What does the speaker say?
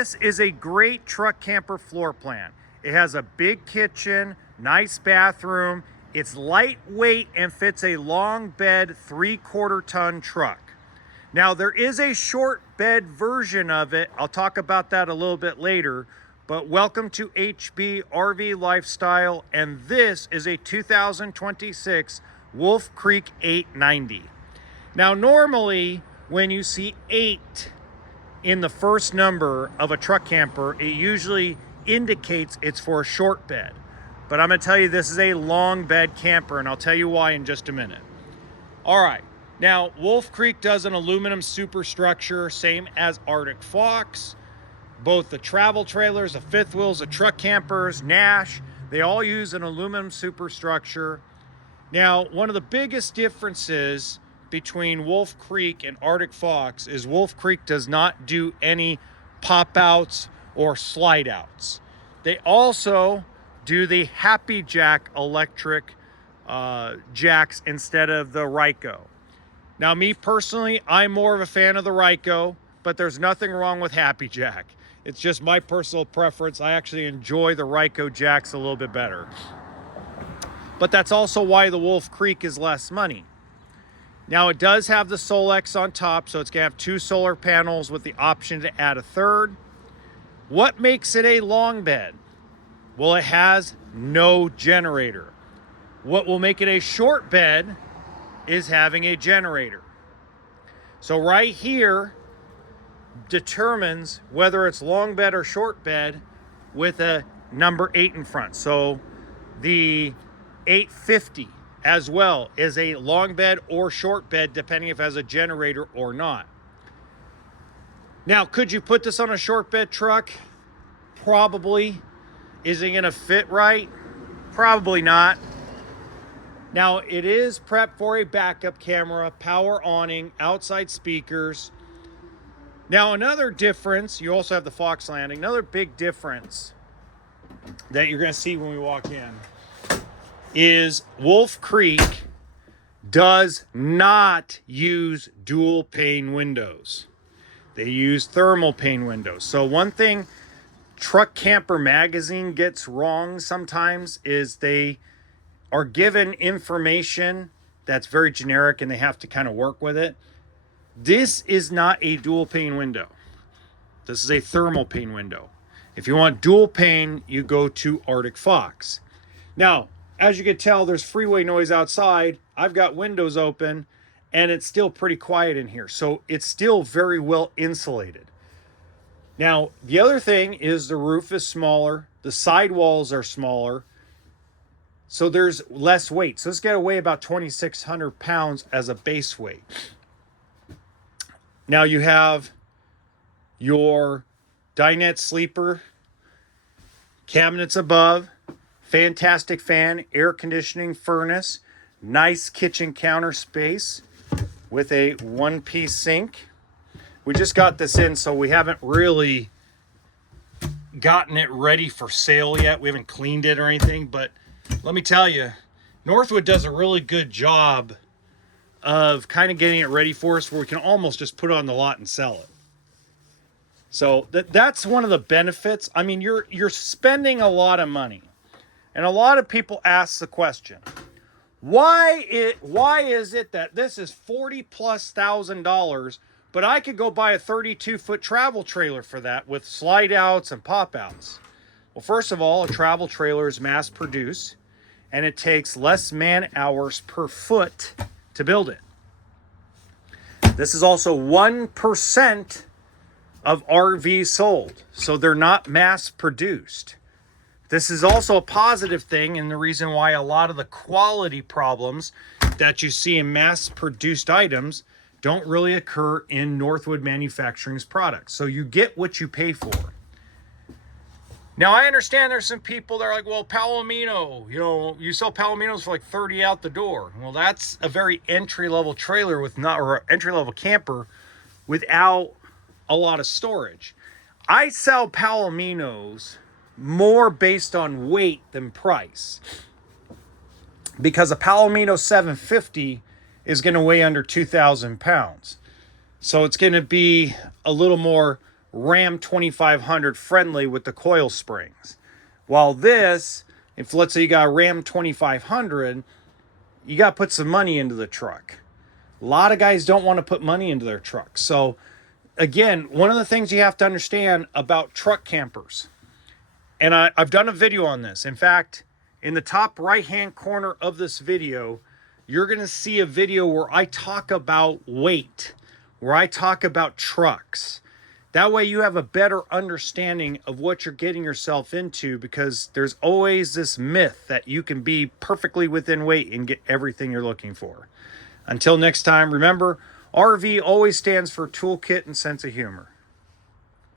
this is a great truck camper floor plan. It has a big kitchen, nice bathroom. It's lightweight and fits a long bed 3/4 ton truck. Now there is a short bed version of it. I'll talk about that a little bit later, but welcome to HB RV Lifestyle, and this is a 2026 Wolf Creek 890. Now normally when you see 8 in the first number of a truck camper, it usually indicates it's for a short bed. But I'm going to tell you this is a long bed camper, and I'll tell you why in just a minute. All right, now Wolf Creek does an aluminum superstructure, same as Arctic Fox. Both the travel trailers, the fifth wheels, the truck campers, Nash, they all use an aluminum superstructure. Now, one of the biggest differences between Wolf Creek and Arctic Fox is Wolf Creek does not do any pop-outs or slide-outs. They also do the Happy Jack electric jacks instead of the Ryko. Now, me personally, I'm more of a fan of the Ryko, but there's nothing wrong with Happy Jack. It's just my personal preference. I actually enjoy the Ryko jacks a little bit better. But that's also why the Wolf Creek is less money. Now, it does have the Solex on top, so it's going to have 2 solar panels with the option to add a third. What makes it a long bed? Well, it has no generator. What will make it a short bed is having a generator. So right here determines whether it's long bed or short bed with a number 8 in front. So the 850 as well is a long bed or short bed, depending if it has a generator or not. Now, could you put this on a short bed truck? Probably. Is it going to fit right? Probably not. Now, it is prepped for a backup camera, power awning, outside speakers. Now, another difference, you also have the Fox landing. Another big difference that you're going to see when we walk in is Wolf Creek does not use dual pane windows. They use thermal pane windows. So one thing Truck Camper Magazine gets wrong sometimes is they are given information that's very generic and they have to kind of work with it. This is not a dual pane window. This is a thermal pane window. If you want dual pane, you go to Arctic Fox. Now, as you can tell, there's freeway noise outside. I've got windows open and it's still pretty quiet in here. So it's still very well insulated. Now, the other thing is the roof is smaller. The sidewalls are smaller. So there's less weight. So it's going to weigh about 2,600 pounds as a base weight. Now you have your dinette sleeper, cabinets above, fantastic fan, air conditioning, furnace, nice kitchen counter space with a one-piece sink. We just got this in, so we haven't really gotten it ready for sale yet. We haven't cleaned it or anything, but let me tell you, Northwood does a really good job of kind of getting it ready for us where we can almost just put it on the lot and sell it. So that's one of the benefits. I mean, you're spending a lot of money. And a lot of people ask the question, why is it that this is $40,000+, but I could go buy a 32-foot travel trailer for that with slide outs and pop outs? Well, first of all, a travel trailer is mass produced and it takes less man hours per foot to build it. This is also 1% of RVs sold, so they're not mass produced. This is also a positive thing, and the reason why a lot of the quality problems that you see in mass-produced items don't really occur in Northwood Manufacturing's products. So you get what you pay for. Now, I understand there's some people that are like, well, Palomino, you sell Palominos for like 30 out the door. Well, that's a very entry-level trailer or entry-level camper without a lot of storage. I sell Palominos more based on weight than price, because a Palomino 750 is going to weigh under 2,000 pounds. So it's going to be a little more Ram 2500 friendly with the coil springs. While this, if let's say you got a Ram 2500, you got to put some money into the truck. A lot of guys don't want to put money into their truck. So again, one of the things you have to understand about truck campers, and I've done a video on this. In fact, in the top right-hand corner of this video, you're going to see a video where I talk about weight, where I talk about trucks. That way you have a better understanding of what you're getting yourself into, because there's always this myth that you can be perfectly within weight and get everything you're looking for. Until next time, remember, RV always stands for toolkit and sense of humor.